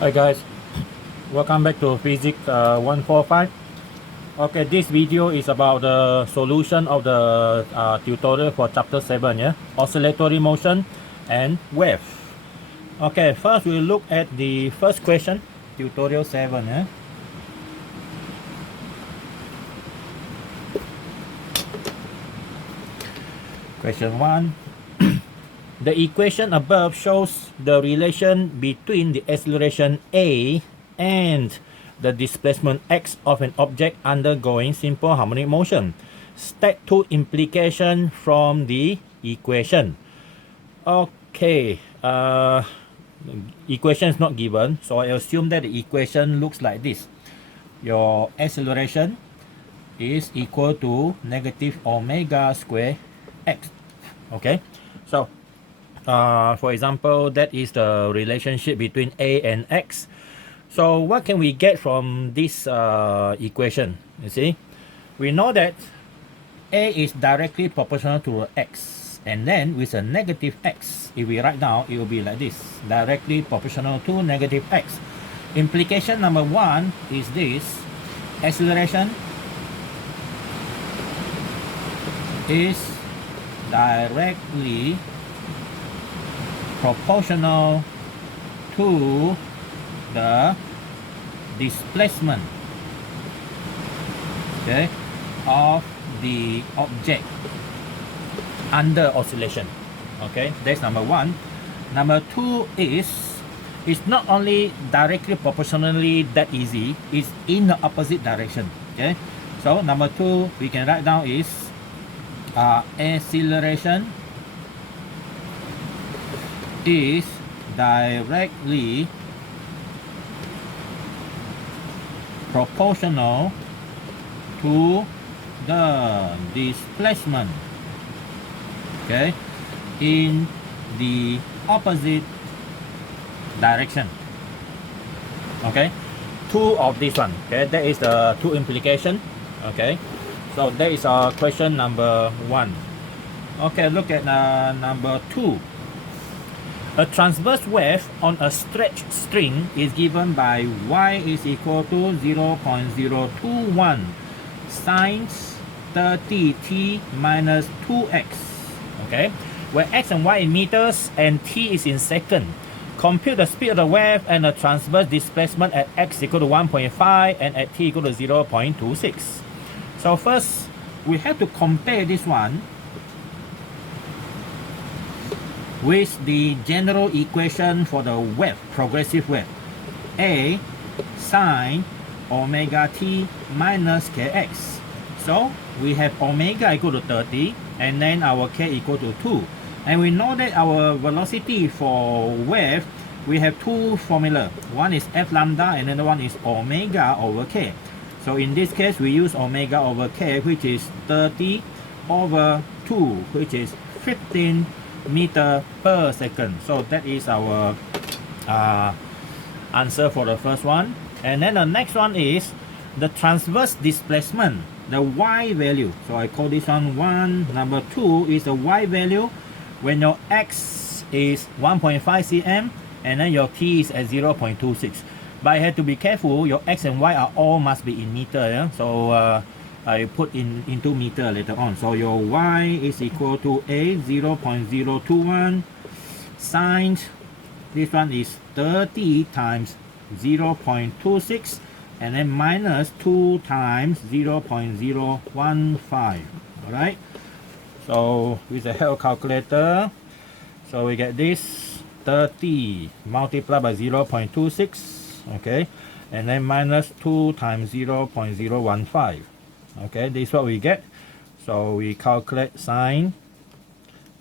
Hi guys, welcome back to Physics 145. Okay, this video is about the solution of the tutorial for chapter 7, yeah? Oscillatory motion and wave. Okay, first we'll look at the first question, tutorial 7, yeah? Question 1. The equation above shows the relation between the acceleration A and the displacement x of an object undergoing simple harmonic motion. State two implications from the equation. Okay, equation is not given, so I assume that the equation looks like this. Your acceleration is equal to negative omega square x. Okay, so for example, that is the relationship between A and X. So what can we get from this equation? You see, we know that A is directly proportional to X, and then with a negative X, if we write down, it will be like this, directly proportional to negative X. Implication number 1 is this: acceleration is directly proportional to the displacement, okay, of the object under oscillation. Okay, that's number 1. Number 2 is, it's not only directly proportionally that easy, it's in the opposite direction. Okay, so number 2 we can write down is acceleration is directly proportional to the displacement, okay, in the opposite direction. Okay, two of this one. Okay, that is the two implication. Okay, so that is our question number 1. Okay, look at number 2. A transverse wave on a stretched string is given by y is equal to 0.021 sine 30t minus 2x. Okay, where x and y in meters and t is in second. Compute the speed of the wave and the transverse displacement at x equal to 1.5 and at t equal to 0.26. So first, we have to compare this one with the general equation for the wave, progressive wave. A sine omega t minus kx. So we have omega equal to 30 and then our k equal to 2. And we know that our velocity for wave, we have two formula. One is f lambda and another one is omega over k. So in this case, we use omega over k, which is 30 over 2, which is 15 meter per second. So that is our answer for the first one. And then the next one is the transverse displacement, the y value. So I call this one 1. Number 2 is the y value when your x is 1.5 cm and then your t is at 0.26. But I have to be careful, your x and y are all must be in meter, yeah? So I put into meter later on. So your y is equal to a 0.021 sine, this one is 30 times 0.26 and then minus 2 times 0.015. Alright, so with the help calculator, so we get this 30 multiplied by 0.26, okay, and then minus 2 times 0.015. Okay, this is what we get. So we calculate sine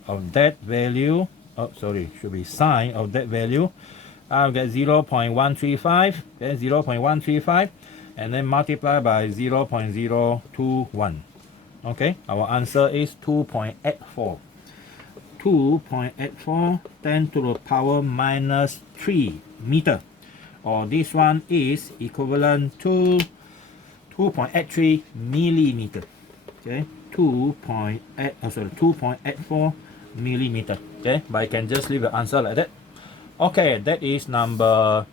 of that value. Oh, sorry, should be sine of that value. I'll get 0.135. Okay, 0.135, and then multiply by 0.021. Okay, our answer is 2.84. 2.84 10 to the power minus 3 meter. Or this one is equivalent to 2.83 millimeter. Okay, 2.84 millimeter. Okay, but I can just leave the answer like that. Okay, that is number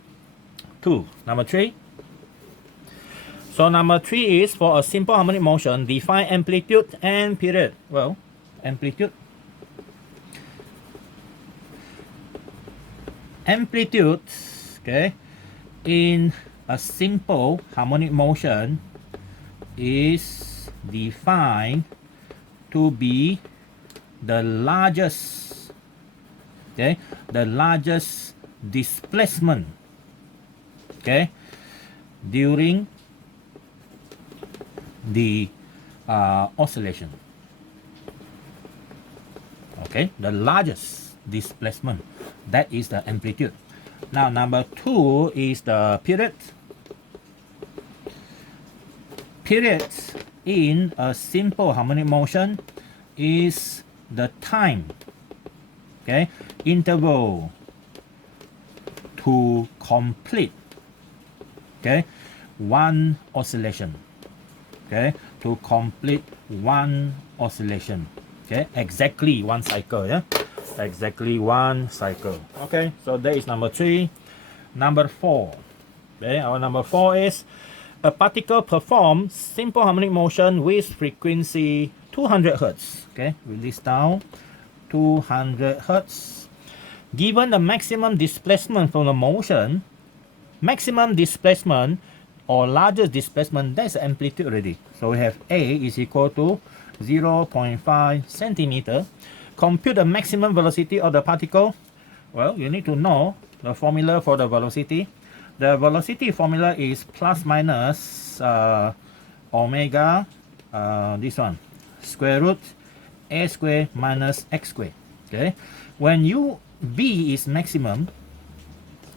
Number 3. So number 3 is for a simple harmonic motion, define amplitude and period. Well, amplitude. Amplitude, okay, in a simple harmonic motion is defined to be the largest, okay, the largest displacement, okay, during the oscillation. Okay, the largest displacement, that is the amplitude. Now number 2 is the period. Period in a simple harmonic motion is the time, okay, interval to complete, okay, one oscillation, okay, to complete one oscillation, okay, exactly one cycle, yeah, exactly one cycle. Okay, so that is number 3. Number 4, okay, our number 4 is a particle performs simple harmonic motion with frequency 200 Hz. Okay, we list down 200 Hz. Given the maximum displacement from the motion, maximum displacement or largest displacement, that's amplitude already. So we have A is equal to 0.5 centimeter. Compute the maximum velocity of the particle. Well, you need to know the formula for the velocity. The velocity formula is plus minus omega, this one, square root a square minus x square. Okay, when b is maximum,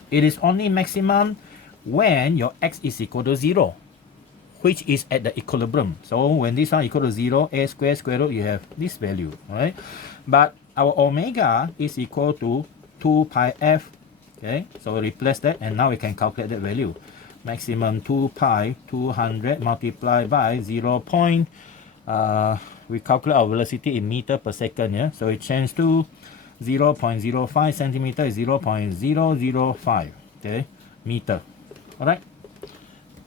it is only maximum when your x is equal to 0, which is at the equilibrium. So when this one equal to 0, a square square root, you have this value, right? But our omega is equal to 2 pi f. Okay, so replace that and now we can calculate that value. Maximum 2 pi 200 multiplied by 0. We calculate our velocity in meter per second, yeah? So it changes to 0.05 centimeter is 0.005, okay, meter. Alright.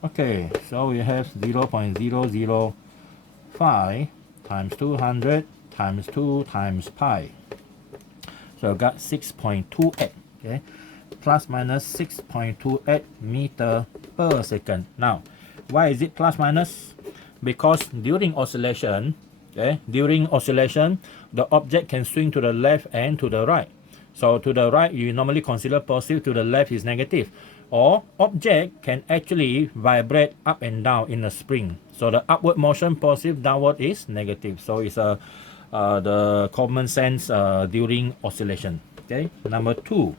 Okay, so we have 0.005 times 200 times 2 times pi. So I got 6.28, okay, plus minus 6.28 meter per second. Now, why is it plus minus? Because during oscillation, okay, during oscillation, the object can swing to the left and to the right. So to the right, you normally consider positive, to the left is negative. Or object can actually vibrate up and down in a spring. So the upward motion positive, downward is negative. So it's the common sense during oscillation. Okay, number 2.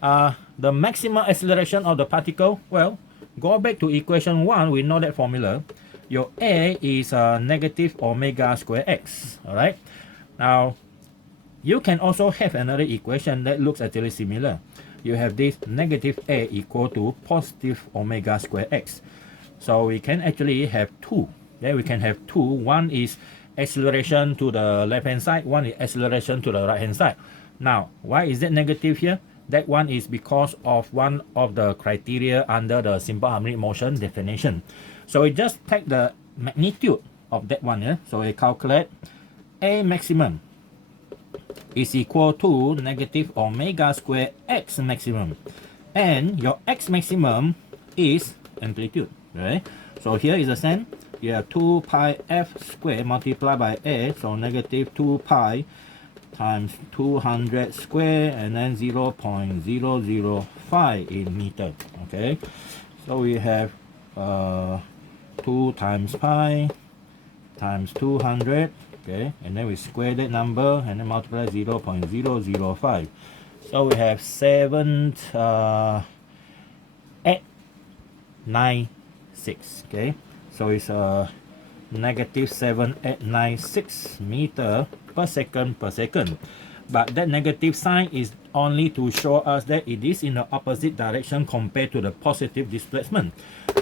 The maximum acceleration of the particle, well, go back to equation 1, we know that formula. Your A is negative omega square x, alright? Now, you can also have another equation that looks actually similar. You have this negative A equal to positive omega square x. So we can actually have 2. Then we can have 2. One is acceleration to the left hand side, one is acceleration to the right hand side. Now, why is that negative here? That one is because of one of the criteria under the simple harmonic motion definition. So we just take the magnitude of that one, yeah? So we calculate A maximum is equal to negative omega square x maximum. And your x maximum is amplitude, right? So here is the same. You have 2 pi f square multiplied by A, so negative 2 pi times 200 square and then 0.005 in meter. Okay, so we have 2 times pi times 200, okay, and then we square that number and then multiply 0.005. So we have 7896, okay, so it's negative 7896 meter per second. But that negative sign is only to show us that it is in the opposite direction compared to the positive displacement.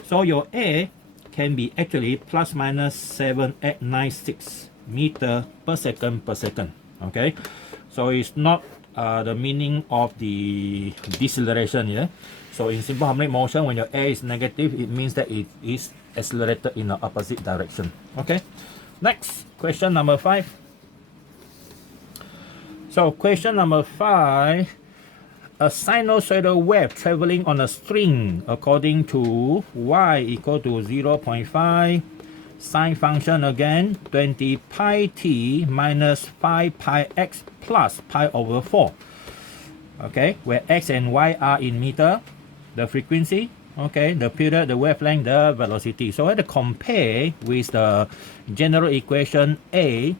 So your A can be actually plus minus 7896 meter per second. Okay, so it's not the meaning of the deceleration here. So in simple harmonic motion, when your A is negative, it means that it is accelerated in the opposite direction. Okay, next, question number 5. So question number 5, a sinusoidal wave traveling on a string according to y equal to 0.5, sine function again 20 pi t minus 5 pi x plus pi over 4. Okay, where x and y are in meter, the frequency, okay, the period, the wavelength, the velocity. So I have to compare with the general equation A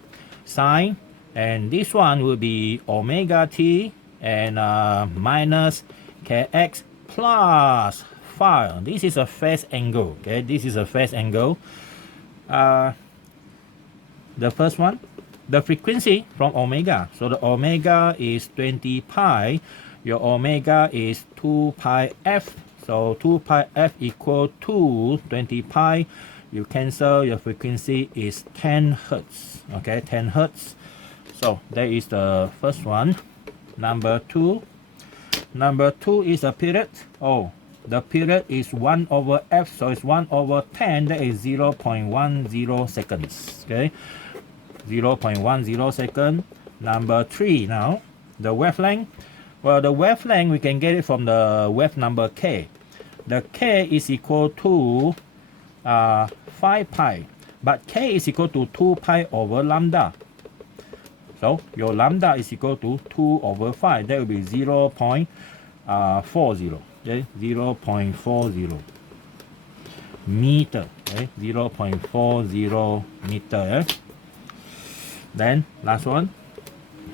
sine, and this one will be omega t and minus kx plus phi. This is a phase angle. Okay, this is a phase angle. The first one, the frequency from omega. So the omega is 20 pi. Your omega is 2 pi f. So 2 pi f equal to 20 pi. You cancel, your frequency is 10 hertz. Okay, 10 hertz. So that is the first one. Number 2. Number 2 is a period. Oh, the period is 1 over f. So it's 1 over 10. That is 0.10 seconds. Okay, 0.10 second. Number 3 now, the wavelength. Well, the wavelength, we can get it from the wave number k. The k is equal to 5 pi, but k is equal to 2 pi over lambda. So your lambda is equal to 2 over 5. That will be 0.40. Okay, 0.40 meter. Okay, 0.40 meter. Eh? Then last one,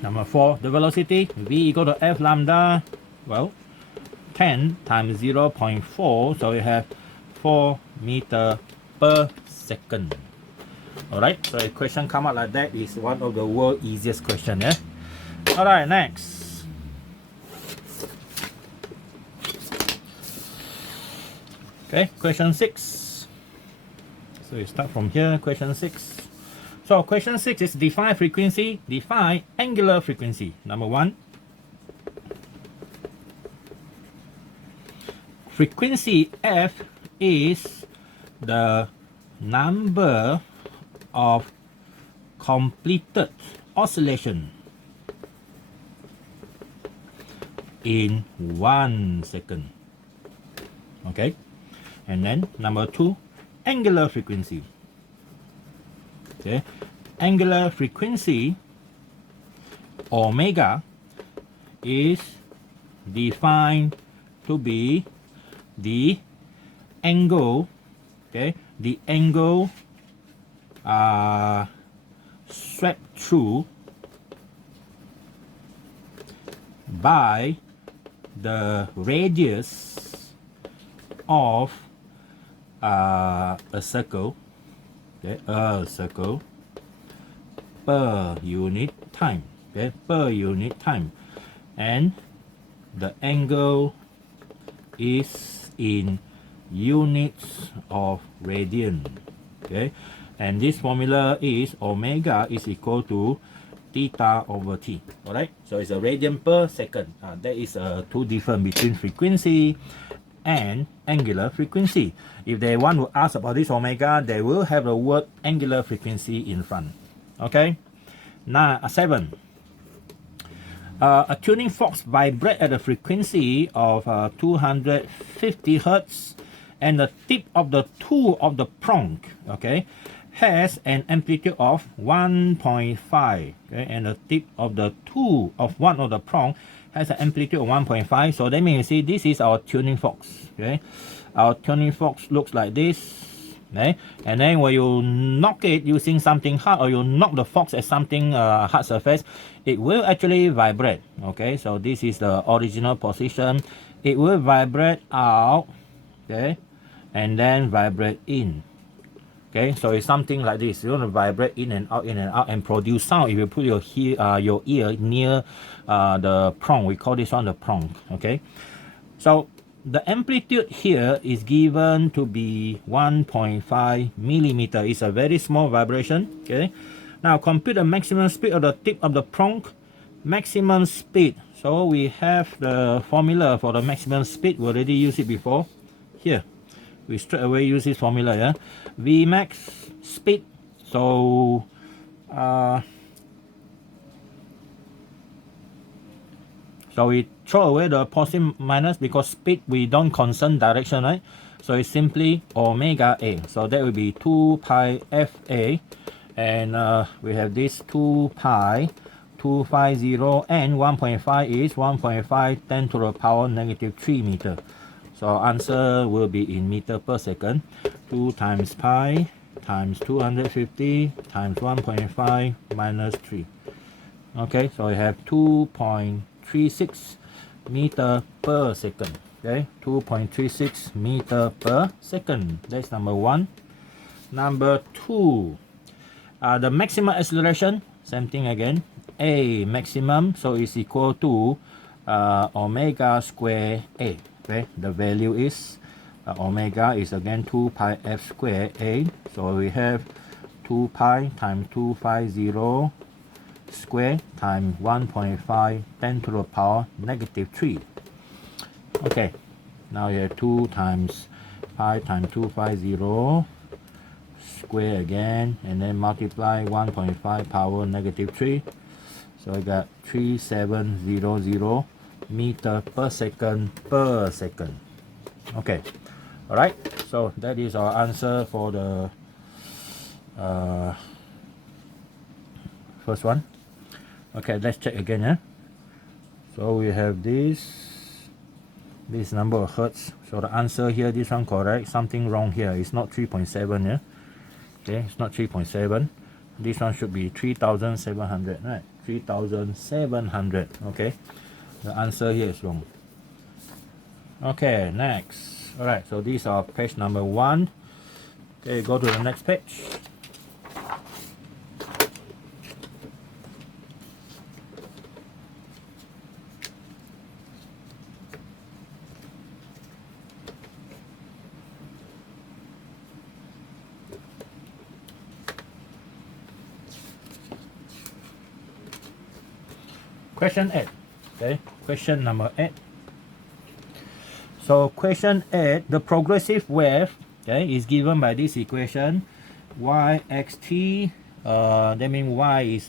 number 4, the velocity v equal to f lambda. Well, 10 times 0.4, so we have 4 meter per second. Alright, so a question come out like that is one of the world's easiest question. Yeah. Alright, next. Okay, question 6. So we start from here, question 6. So question 6 is define frequency, define angular frequency. Number 1. Frequency f is the number of completed oscillation in 1 second. Okay, and then number 2, angular frequency. Okay, angular frequency omega is defined to be the angle, okay, the angle swept through by the radius of a circle, okay, a circle per unit time, okay, per unit time, and the angle is in units of radian. Okay, and this formula is omega is equal to theta over t. Alright, so it's a radian per second. That is two different between frequency and angular frequency. If they want to ask about this omega, they will have the word angular frequency in front. Okay, now 7. A tuning fork vibrates at a frequency of 250 hertz, and the tip of the tool of the prong, okay, has an amplitude of 1.5. Okay, and the tip of the tool of one of the prong has an amplitude of 1.5. So that means, you see, this is our tuning fork. Okay, our tuning fork looks like this. Okay, and then when you knock it using something hard, or you knock the fork at something hard surface, it will actually vibrate. Okay, so this is the original position. It will vibrate out, okay, and then vibrate in. Okay, so it's something like this. You want to vibrate in and out and produce sound. If you put your ear near the prong, we call this one the prong. Okay, so the amplitude here is given to be 1.5 millimeter. It's a very small vibration. Okay, now compute the maximum speed of the tip of the prong Maximum speed. So we have the formula for the maximum speed. We already used it before. Here, we straight away use this formula. Yeah, V max speed. So so we throw away the positive minus because speed we don't concern direction, right? So it's simply omega a. So that will be 2 pi fa, and we have this 2 pi 250, and 1.5 is 1.5 10 to the power negative 3 meter. So answer will be in meter per second. 2 times pi times 250 times 1.5 minus 3. Okay, so we have 2.36 meter per second. Okay, 2.36 meter per second. That's number one. Number two, the maximum acceleration, same thing again. A maximum, so is equal to omega square a. Okay, the value is omega is again 2 pi f square a. So we have 2 pi times 250 square times 1.5 10 to the power negative 3. Okay, now you have 2 times pi times 250 square again, and then multiply 1.5 power negative 3. So I got 3700 meter per second per second. Okay, all right, so that is our answer for the first one. Okay, let's check again. Yeah, so we have this number of hertz. So the answer here, this one correct. Something wrong here. It's not 3.7. Yeah, okay, it's not 3.7. This one should be 3700, right? 3700. Okay, the answer here is wrong. Okay, next. All right, so these are page number 1. Okay, go to the next page. Question 8. Okay, question number 8. So question 8, the progressive wave, okay, is given by this equation. Yxt, that means y is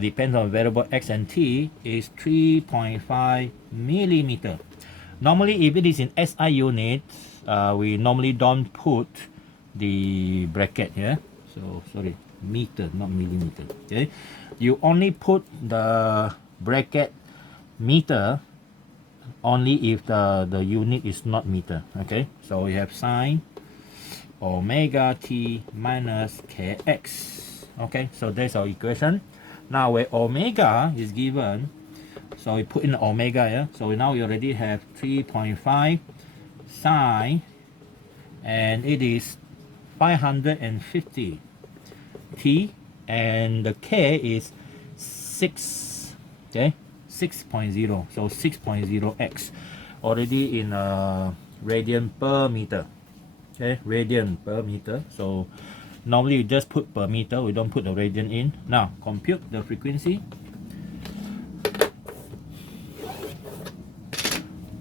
depends on variable x and t, is 3.5 millimeter. Normally, if it is in SI units, we normally don't put the bracket here. So sorry, meter, not millimeter. Okay, you only put the bracket meter only if the unit is not meter. Okay, so we have sine omega t minus kx. Okay, so that's our equation. Now where omega is given, so we put in omega, yeah. So now we already have 3.5 sine, and it is 550 t, and the k is 6. Okay, 6.0, so 6.0x, already in radian per meter. Okay, radian per meter. So normally you just put per meter, we don't put the radian in. Now compute the frequency.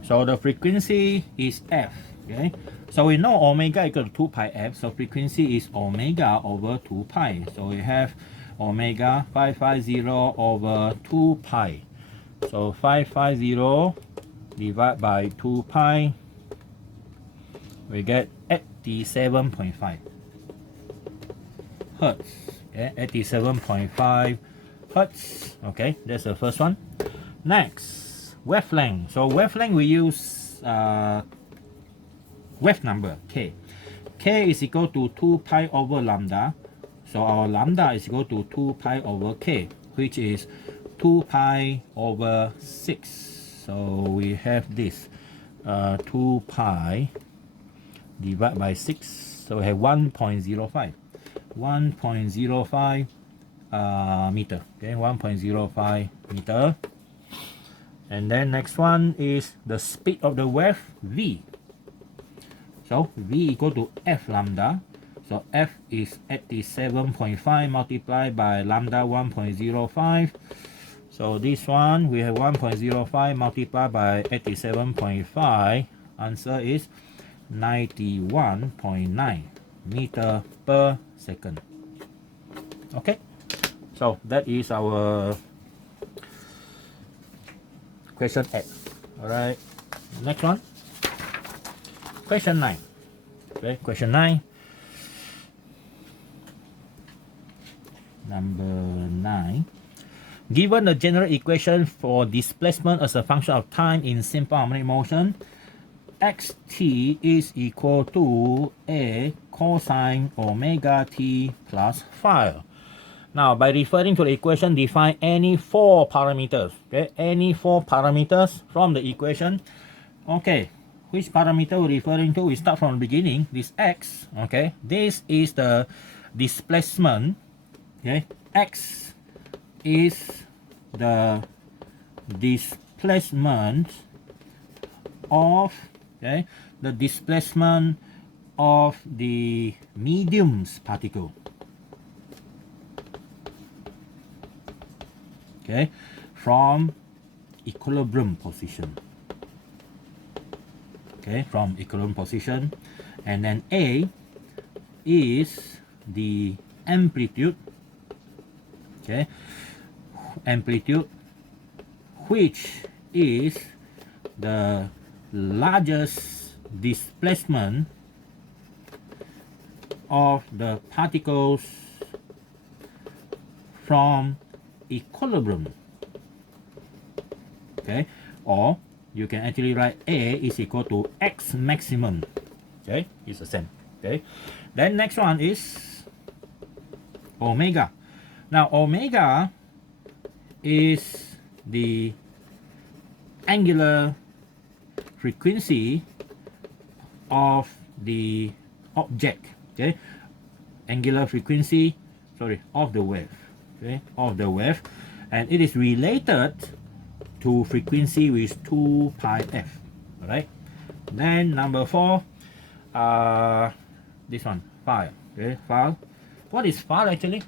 So the frequency is f. Okay, so we know omega equal to 2 pi f, so frequency is omega over 2 pi. So we have omega 550 over 2 pi. So 550 divided by 2 pi, we get 87.5 hertz. Okay, 87.5 hertz. Okay, that's the first one. Next, wavelength. So wavelength we use wave number k. K is equal to 2 pi over lambda. So our lambda is equal to 2 pi over k, which is 2 pi over 6. So we have this 2 pi divided by 6. So we have 1.05. 1.05 meter. Okay, 1.05 meter. And then next one is the speed of the wave, v. So v equal to f lambda. So f is 87.5 multiplied by lambda 1.05. So this one, we have 1.05 multiplied by 87.5. Answer is 91.9 meter per second. Okay, so that is our question 8. All right, next one, question 9. Okay, question 9. Number 9. Given the general equation for displacement as a function of time in simple harmonic motion, xt is equal to a cosine omega t plus phi. Now, by referring to the equation, define any 4 parameters. Okay, any 4 parameters from the equation. Okay, which parameter we're referring to? We start from the beginning. This x. Okay, this is the displacement. Okay, x is the displacement of the displacement of the medium's particle. Okay, from equilibrium position. Okay, from equilibrium position, and then A is the amplitude. Okay, amplitude, which is the largest displacement of the particles from equilibrium. Okay, or you can actually write A is equal to x maximum. Okay, it's the same. Okay, then next one is omega. Now, omega is the angular frequency of the object. Okay, angular frequency, of the wave. Okay, of the wave, and it is related to frequency with 2 pi f. All right. Then number 4, this one, phi. Okay, phi. What is phi actually?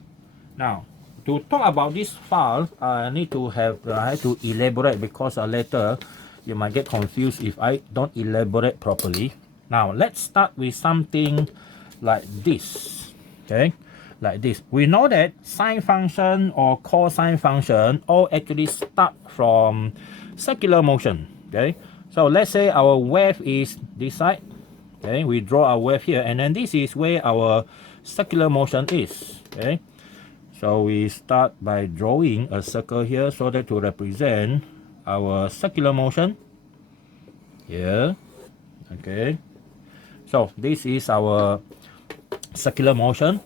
Now, to talk about this phi, I need to have to elaborate, because later you might get confused if I don't elaborate properly. Now, let's start with something like this. Okay, like this. We know that sine function or cosine function all actually start from circular motion. Okay, so let's say our wave is this side. Okay, we draw our wave here, and then this is where our circular motion is. Okay, so we start by drawing a circle here so that to represent our circular motion here. Okay, so this is our circular motion.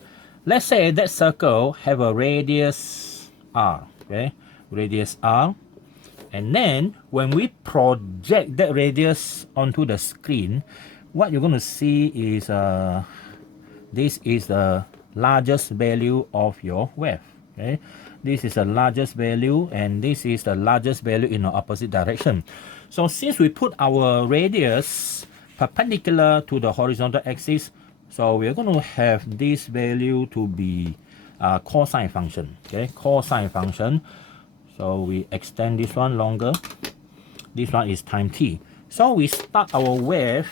Let's say that circle have a radius r. Okay, radius r, and then when we project that radius onto the screen, what you're going to see is this is the largest value of your wave. Okay, this is the largest value, and this is the largest value in the opposite direction. So since we put our radius perpendicular to the horizontal axis, so we're going to have this value to be cosine function. Okay, cosine function. So we extend this one longer. This one is time t. So we start our wave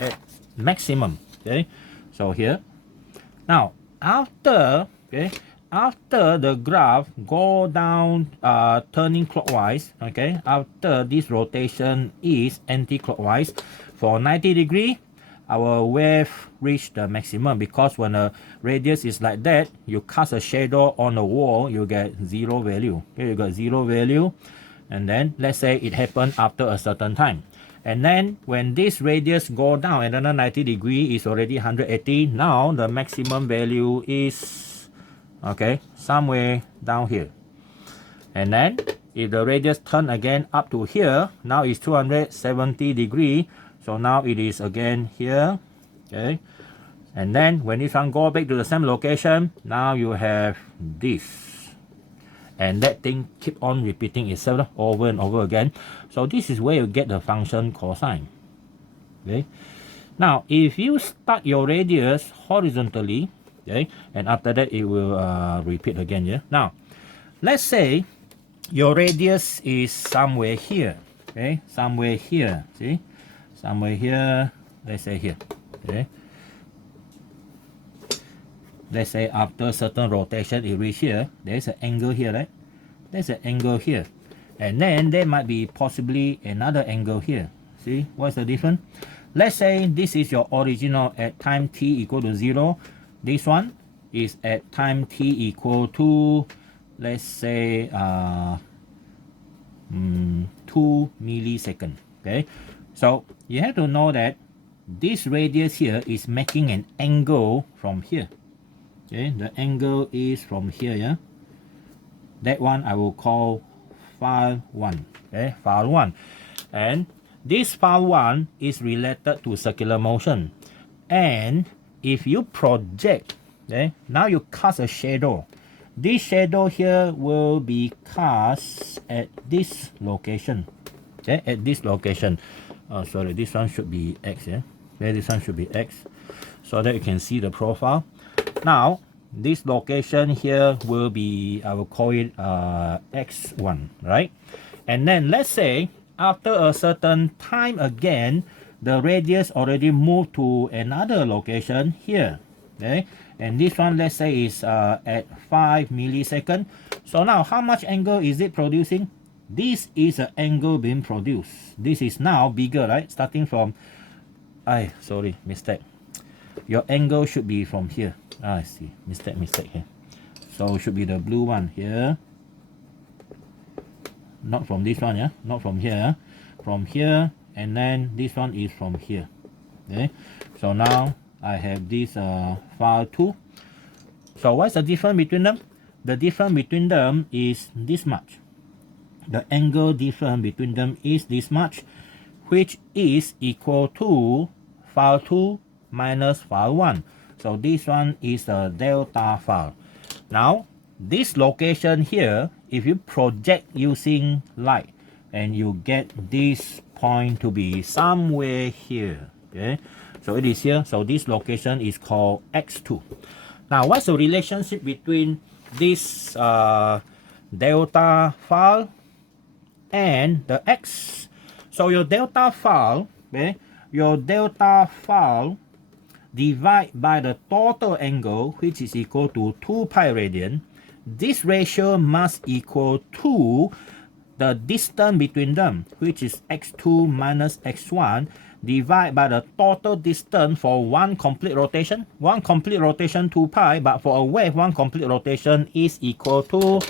at maximum. Okay, so here. Now, after the graph go down turning clockwise, okay, after this rotation is anti-clockwise for 90 degree, our wave reach the maximum, because when a radius is like that, you cast a shadow on the wall, you get 0 value. Okay, you got 0 value, and then let's say it happened after a certain time. And then when this radius go down another 90 degree, is already 180. Now the maximum value is, okay, somewhere down here. And then if the radius turn again up to here, now it's 270 degree. So now it is again here. Okay. And then when this one go back to the same location, now you have this. And that thing keep on repeating itself over and over again. So this is where you get the function cosine. Okay. Now, if you start your radius horizontally, okay, and after that it will repeat again. Yeah. Now, let's say your radius is somewhere here, okay, somewhere here, see, somewhere here, let's say here, okay. Let's say after certain rotation it reach here, there's an angle here, right? There's an angle here, and then there might be possibly another angle here. See, what's the difference? Let's say this is your original at time t equal to 0. This one is at time t equal to, let's say 2 milliseconds. Okay, so you have to know that this radius here is making an angle from here. Okay, the angle is from here, yeah. That one I will call phi 1. Okay, phi 1, and this phi 1 is related to circular motion. And if you project, okay, now you cast a shadow. This shadow here will be cast at this location. Okay, at this location. Sorry, this one should be X, yeah. Okay, this one should be X, so that you can see the profile. Now, this location here will be, I will call it X1, right? And then let's say after a certain time again, the radius already moved to another location here, okay? And this one, let's say, is at 5 milliseconds. So now, how much angle is it producing? This is an angle being produced. This is now bigger, right? Starting from, sorry, mistake. Your angle should be from here. I see, mistake here. So it should be the blue one here. Not from this one, yeah? Not from here. From here, and then this one is from here. Okay. So now I have this phi 2. So what's the difference between them? The difference between them is this much. The angle difference between them is this much, which is equal to phi 2 minus phi 1. So this one is a delta phi. Now, this location here, if you project using light, and you get this point to be somewhere here, okay? So it is here. So this location is called X2. Now, what's the relationship between this delta phi and the X? So your delta phi, okay, your delta phi divide by the total angle, which is equal to 2 pi radian. This ratio must equal to the distance between them, which is x2 minus x1, divided by the total distance for one complete rotation. One complete rotation 2 pi, but for a wave, one complete rotation is equal to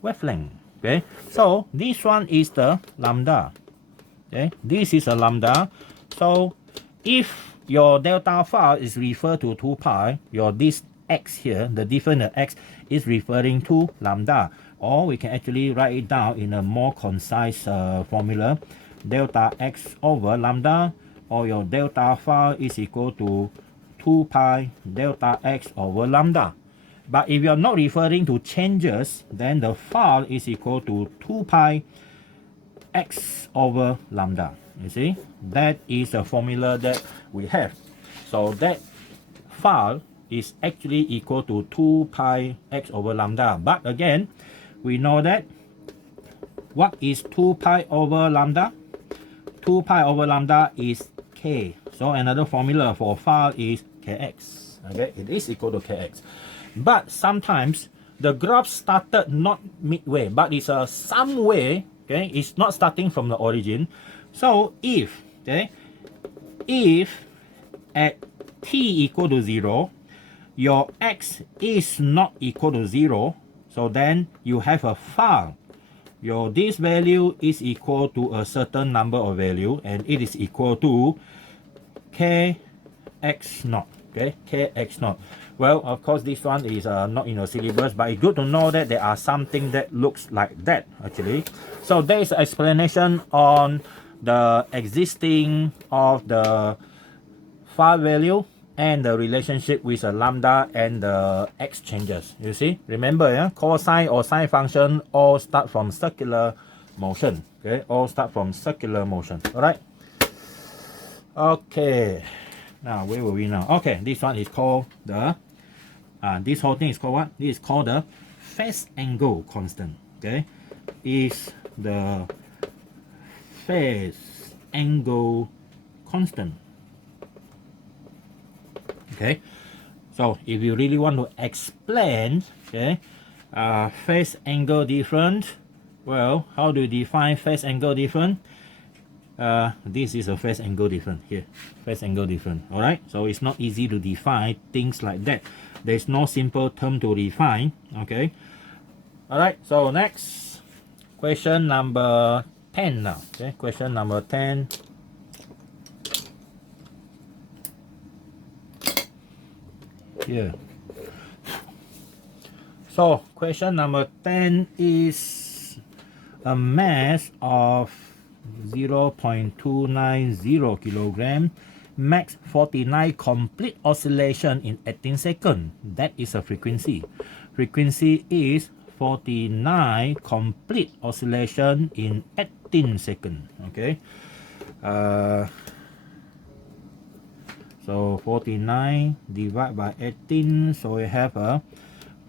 wavelength. Okay, so this one is the lambda. Okay, this is a lambda. So if your delta phi is referred to 2 pi, your this x here, the difference x is referring to lambda. Or we can actually write it down in a more concise formula. Delta x over lambda, or your delta phi is equal to 2 pi delta x over lambda. But if you're not referring to changes, then the phi is equal to 2 pi x over lambda. You see, that is the formula that we have. So that phi is actually equal to 2 pi x over lambda. But again, we know that what is 2 pi over lambda? 2 pi over lambda is k. So another formula for phi is kx. Okay, it is equal to kx. But sometimes the graph started not midway, but it's some way. Okay, it's not starting from the origin. So if at t equal to 0, your x is not equal to 0, so then you have a phi. Your this value is equal to a certain number of value, and it is equal to kx naught. Okay, kx naught. Well, of course, this one is not in your syllabus, but it's good to know that there are something that looks like that actually. So there is an explanation on the existing of the phi value and the relationship with the lambda and the x changes. You see, remember, yeah, cosine or sine function all start from circular motion. Okay, all start from circular motion. All right. Okay. Now where were we now? Okay, this one is called the this whole thing is called what? This is called the phase angle constant. Okay, is the phase angle constant. Okay, so if you really want to explain, okay, phase angle difference, well, how do you define phase angle difference? This is a phase angle difference here, phase angle difference. All right, so it's not easy to define things like that. There's no simple term to define. Okay, all right, so next question number 10 now. Okay, question number 10. Here. So question number 10 is a mass of 0.290 kilogram, max 49 complete oscillation in 18 seconds. That is a frequency. Frequency is 49 complete oscillation in 18 seconds. Okay. So 49 divided by 18, so we have a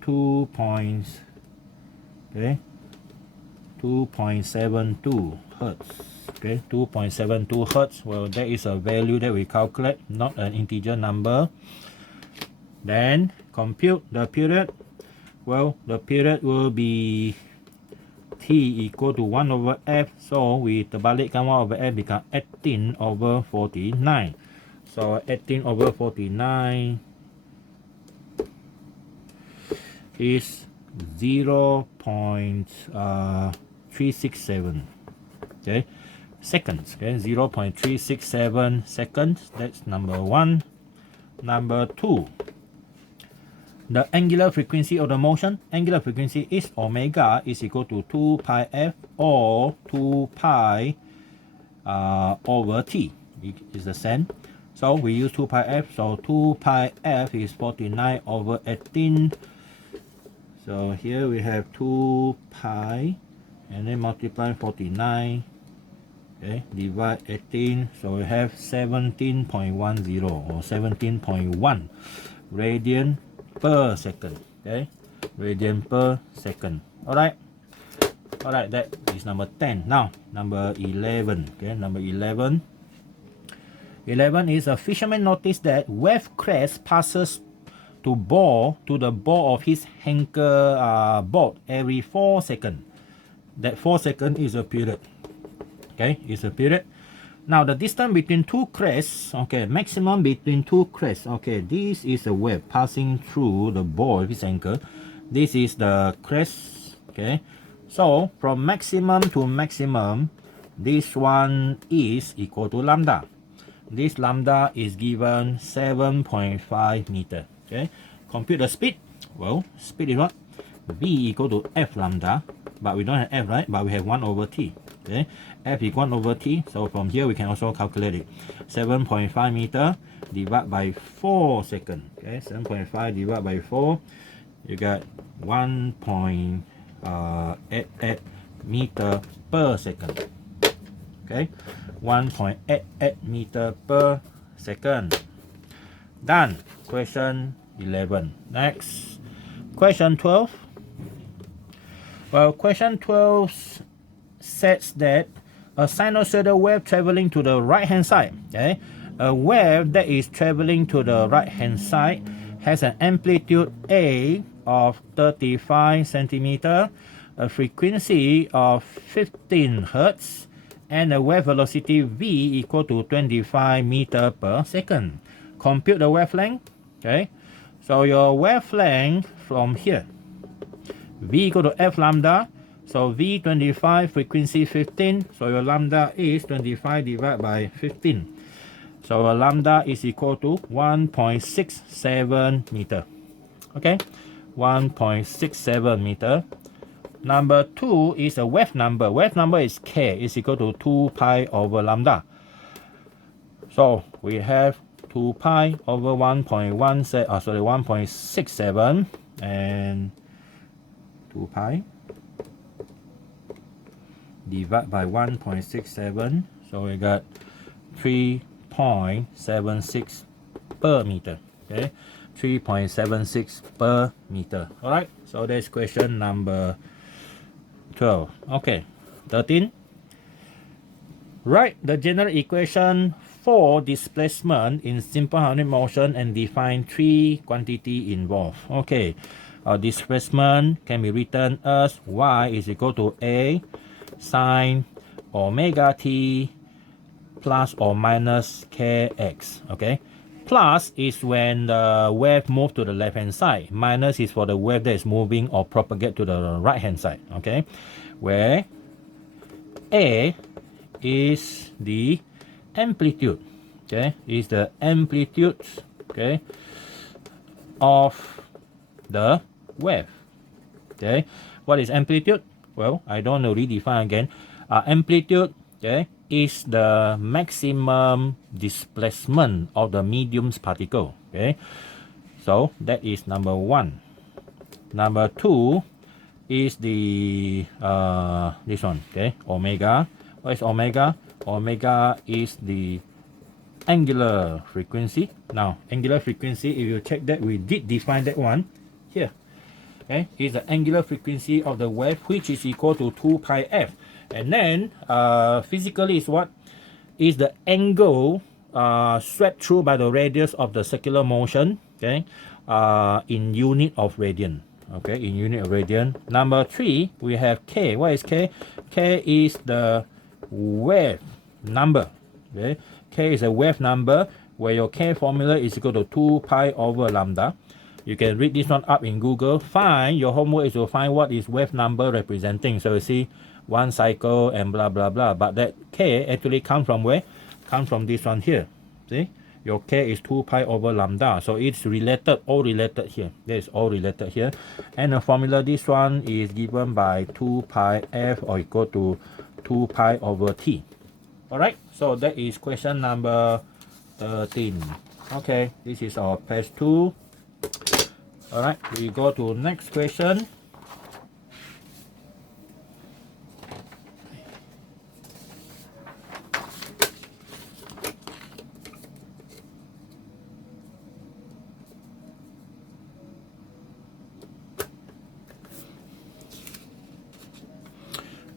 2.72 hertz. Okay, 2.72 hertz. Well, that is a value that we calculate, not an integer number. Then compute the period. Well, the period will be T equal to 1 over F. So we terbalikkan 1 over F become 18 over 49. So 18 over 49 is 0.367. Okay, seconds. Okay, 0.367 seconds. That's number 1. Number 2, the angular frequency of the motion. Angular frequency is omega is equal to 2 pi f or 2 pi over t. It is the same. So we use 2 pi f. So 2 pi f is 49 over 18. So here we have 2 pi and then multiply 49. Okay, divide 18. So we have 17.10 or 17.1 radian per second. Okay, radian per second. Alright, that is number 10. Now number 11. Okay, number 11. 11 is a fisherman noticed that wave crest passes to the ball of his anchor boat every 4 seconds. That 4 seconds is a period. Okay, is a period. Now the distance between two crests, okay, maximum between two crests. Okay, this is a wave passing through the ball of his anchor. This is the crest. Okay, so from maximum to maximum, this one is equal to lambda. This lambda is given 7.5 meter. Okay, compute the speed. Well, speed is what? V equal to F lambda, but we don't have F, right? But we have 1 over T. Okay, F is 1 over T. So from here we can also calculate it. 7.5 meter divided by 4 seconds. Okay, 7.5 divided by 4, you got 1.88 meter per second. Okay, 1.88 meter per second. Done. Question 11. Next, question 12. Well, question 12 says that a sinusoidal wave traveling to the right hand side, okay, a wave that is traveling to the right hand side has an amplitude A of 35 centimeter, a frequency of 15 hertz, and a wave velocity v equal to 25 meter per second. Compute the wavelength. Okay, so your wavelength from here, v equal to f lambda. So v 25, frequency 15. So your lambda is 25 divided by 15. So your lambda is equal to 1.67 meter. Okay, 1.67 meter. Number 2 is a wave number. Wave number is k is equal to 2 pi over lambda. So we have 2 pi over 1.67 and 2 pi divided by 1.67. So we got 3.76 per meter. Okay, 3.76 per meter. All right. So that's question number 12. Okay, 13. Write the general equation for displacement in simple harmonic motion and define three quantity involved. Okay, displacement can be written as y is equal to a sine omega t plus or minus kx. Okay, plus is when the wave moves to the left hand side, minus is for the wave that is moving or propagate to the right hand side. Okay, where a is the amplitude, okay, is the amplitude, okay, of the wave. Okay, what is amplitude? Well, I don't know, redefine again. Amplitude, okay, is the maximum displacement of the medium's particle. Okay, so that is number one. Number two is the this one, okay, omega. What is omega? Omega is the angular frequency. Now, angular frequency, if you check that, we did define that one here. Okay, is the angular frequency of the wave, which is equal to 2 pi f. And then physically is what? Is the angle swept through by the radius of the circular motion, okay, in unit of radian. Okay, in unit of radian. Number three, we have k. What is k? K is the wave number. Okay, k is a wave number where your k formula is equal to 2 pi over lambda. You can read this one up in Google. Find, your homework is to find what is wave number representing. So you see one cycle and blah blah blah. But that k actually come from where? Come from this one here. See? Your k is 2 pi over lambda. So it's related, all related here. That is all related here. And the formula, this one is given by 2 pi f or equal to 2 pi over t. Alright, so that is question number 13. Okay, this is our page 2. Alright, we go to next question.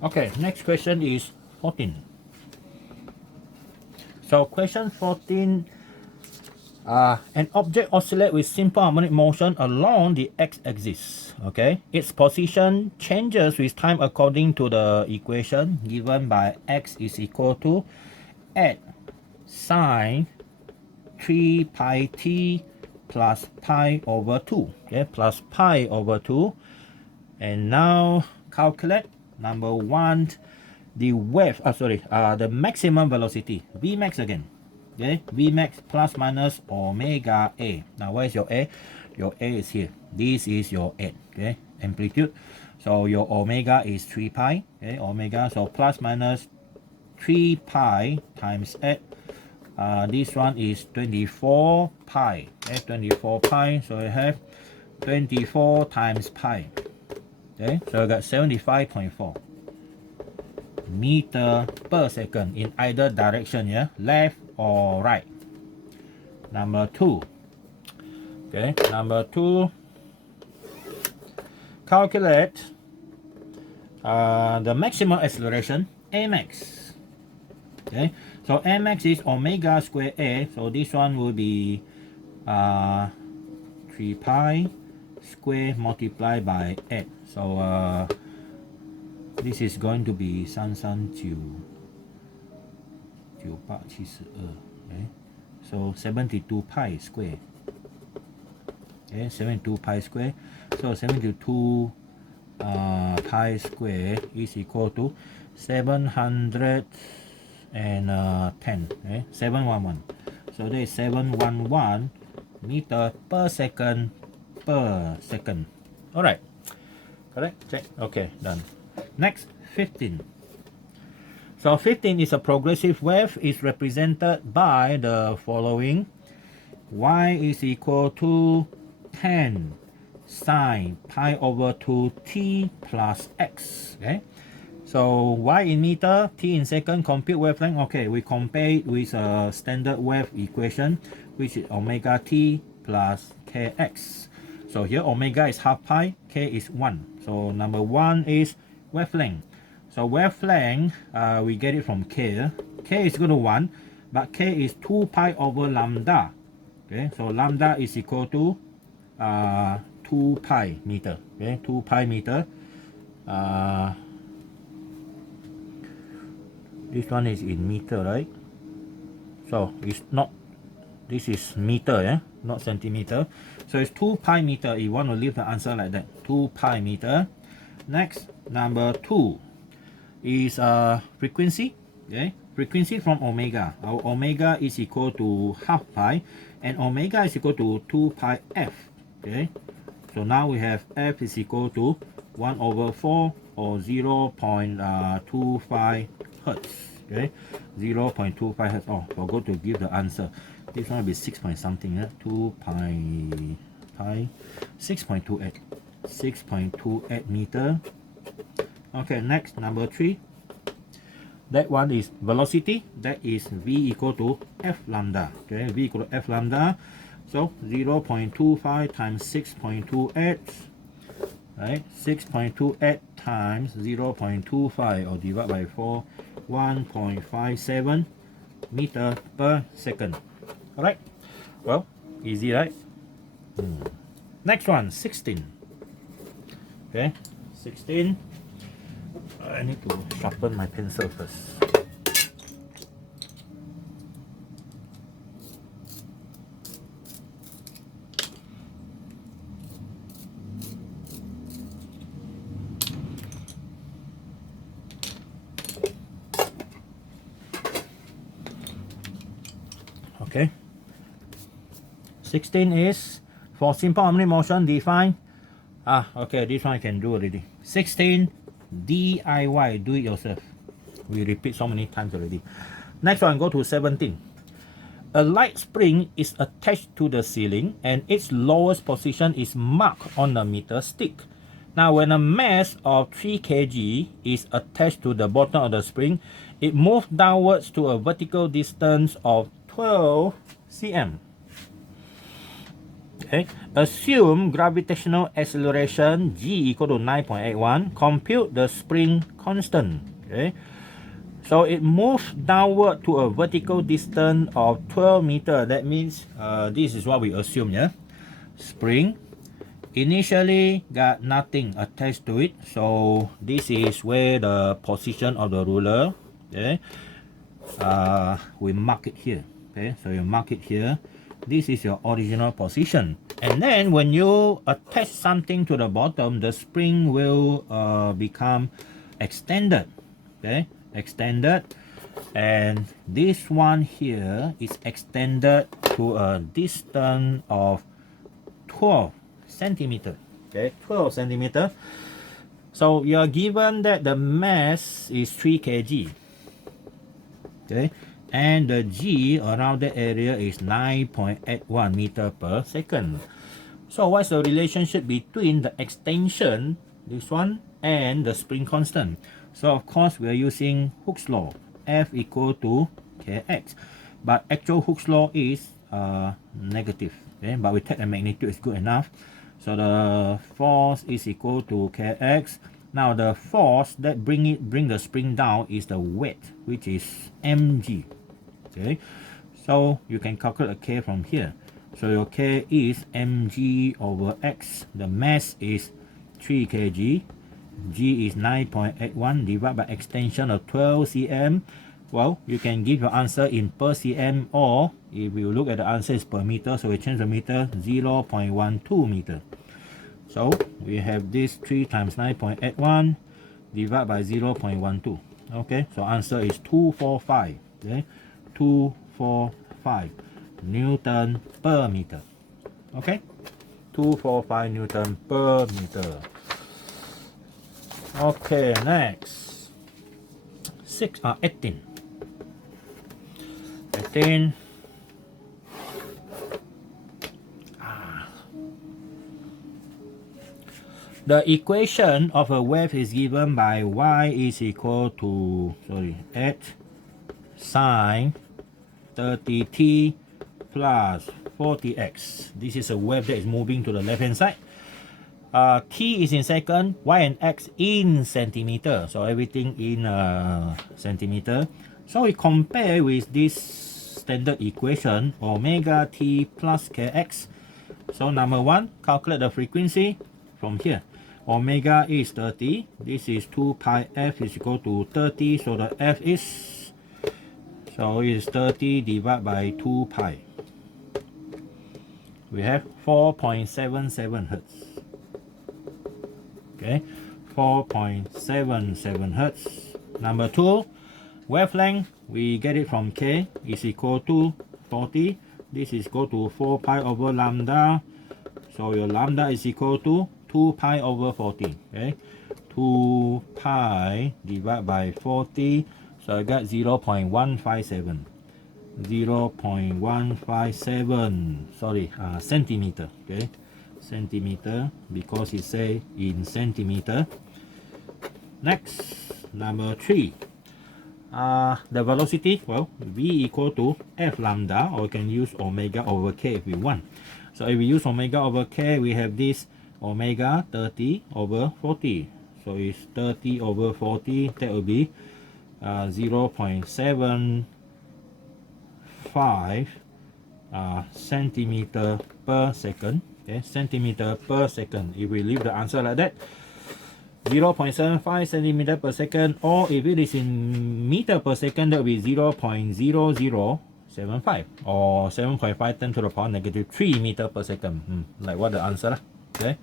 Okay, next question is 14. So question 14, an object oscillates with simple harmonic motion along the x-axis. Okay, its position changes with time according to the equation given by x is equal to add sine 3 pi t plus pi over 2. Okay, plus pi over 2. And now calculate number one, the wave, the maximum velocity, Vmax again. Okay, Vmax plus minus omega a. Now where is your a? Your a is here. This is your a. Okay, amplitude. So your omega is 3 pi. Okay, omega, so plus minus 3 pi times 8. This one is 24 pi. Okay, 24 pi. So I have 24 times pi. Okay, so I got 75.4 meter per second in either direction, yeah, left or right. Number two. Okay, number two, calculate the maximum acceleration, Amax. Okay, so Amax is omega square a, so this one will be 3 pi square multiplied by 8. So this is going to be 339 972. Okay, so 72 pi square. Okay, 72 pi square. So 72 pi square is equal to 710. Okay, 711. So there is 711 meter per second per second. All right, correct, check. Okay, done. Next, 15. So 15 is a progressive wave, is represented by the following. Y is equal to 10 sine pi over 2 t plus x. Okay, so y in meter, t in second, compute wavelength. Okay, we compare it with a standard wave equation, which is omega t plus kx. So here omega is half pi, k is 1. So number 1 is wavelength. So wavelength, we get it from K. K is equal to 1, but K is 2 pi over lambda. Okay, so lambda is equal to 2 pi meter. Okay, 2 pi meter. This one is in meter, right? So it's not, this is meter, yeah, not centimeter. So it's 2 pi meter. You want to leave the answer like that, 2 pi meter. Next, number 2 is frequency. Okay, frequency from omega. Our omega is equal to half pi, and omega is equal to 2 pi f. Okay, so now we have f is equal to 1 over 4 or 0.25 hertz. Okay, 0.25 hertz. Oh, forgot to give the answer. This one will be 6 point something. 2 pi 6.28. 6.28 meter. Okay, next, number 3. That one is velocity. That is v equal to f lambda. Okay, v equal to f lambda. So 0.25 times 6.28. Right, 6.28 times 0.25 or divide by 4, 1.57 meter per second. Alright, well, easy, right? Next one, 16. Okay, 16. I need to sharpen my pencil first. Okay, 16 is for simple harmonic motion, define. Okay, this one I can do already. 16 DIY, do it yourself. We repeat so many times already. Next one, go to 17. A light spring is attached to the ceiling and its lowest position is marked on the meter stick. Now, when a mass of 3 kg is attached to the bottom of the spring, it moves downwards to a vertical distance of 12 cm. Okay. Assume gravitational acceleration g equal to 9.81. Compute the spring constant. Okay. So it moves downward to a vertical distance of 12 meter. That means this is what we assume, yeah. Spring initially got nothing attached to it. So this is where the position of the ruler. Okay. We mark it here. Okay. So you mark it here. This is your original position, and then when you attach something to the bottom, the spring will become extended. Okay, extended, and this one here is extended to a distance of 12 centimeter. Okay, 12 centimeter. So you are given that the mass is 3 kg. Okay, and the g around the area is 9.81 meter per second. So what's the relationship between the extension, this one, and the spring constant? So of course we are using Hooke's law, F equal to kx, but actual Hooke's law is negative. Okay, but we take the magnitude is good enough. So the force is equal to kx. Now the force that bring the spring down is the weight, which is mg. Okay, so you can calculate a k from here. So your k is mg over x. The mass is 3 kg. G is 9.81 divided by extension of 12 cm. Well, you can give your answer in per cm, or if you look at the answer is per meter, so we change the meter, 0.12 meter. So we have this 3 times 9.81 divided by 0.12. Okay, so answer is 245. Okay, 245 Newton per meter. Okay, 245 Newton per meter. Okay, next 18. 18. The equation of a wave is given by y is equal to, at sine 30t plus 40x. This is a wave that is moving to the left hand side. T is in second, Y and X in centimeter. So everything in centimeter. So we compare with this standard equation, omega T plus Kx. So number one, calculate the frequency from here. Omega is 30. This is 2 pi f is equal to 30. So the f is, so it's 30 divided by 2 pi. We have 4.77 hertz. Okay, 4.77 hertz. Number two, wavelength, we get it from K is equal to 40. This is equal to 4 pi over lambda. So your lambda is equal to 2 pi over 40. Okay, 2 pi divided by 40. So I got 0.157. 0.157, sorry, centimeter. Okay, centimeter, because it say in centimeter. Next, number three, the velocity, well, v equal to f lambda, or we can use omega over k if we want. So if we use omega over k, we have this omega 30 over 40. So it's 30 over 40, that will be 0.75 centimeter per second. Okay, centimeter per second. If we leave the answer like that, 0.75 centimeter per second, or if it is in meter per second, that will be 0.0075 or 7.5 10 to the power negative 3 meter per second. Like what the answer lah. Okay.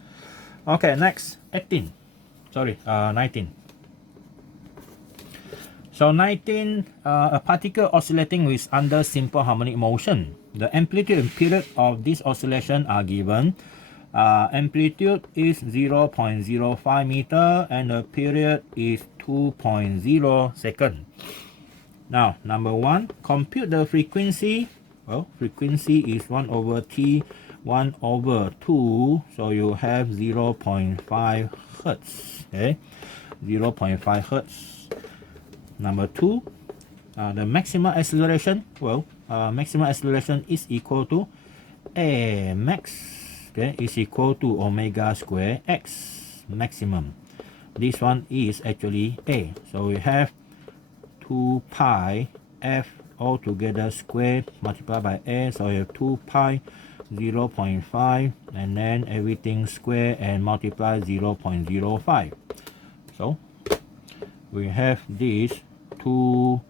Okay, next 19. So 19, a particle oscillating with under simple harmonic motion. The amplitude and period of this oscillation are given. Amplitude is 0.05 meter and the period is 2.0 second. Now, number one, compute the frequency. Well, frequency is 1 over T, 1 over 2. So you have 0.5 hertz. Okay, 0.5 hertz. Number two, the maximum acceleration. Well, maximum acceleration is equal to A max. Okay, is equal to omega square x maximum. This one is actually A. So we have 2 pi f all together squared multiplied by A. So we have 2 pi 0.5 and then everything square and multiply 0.05. So we have this 2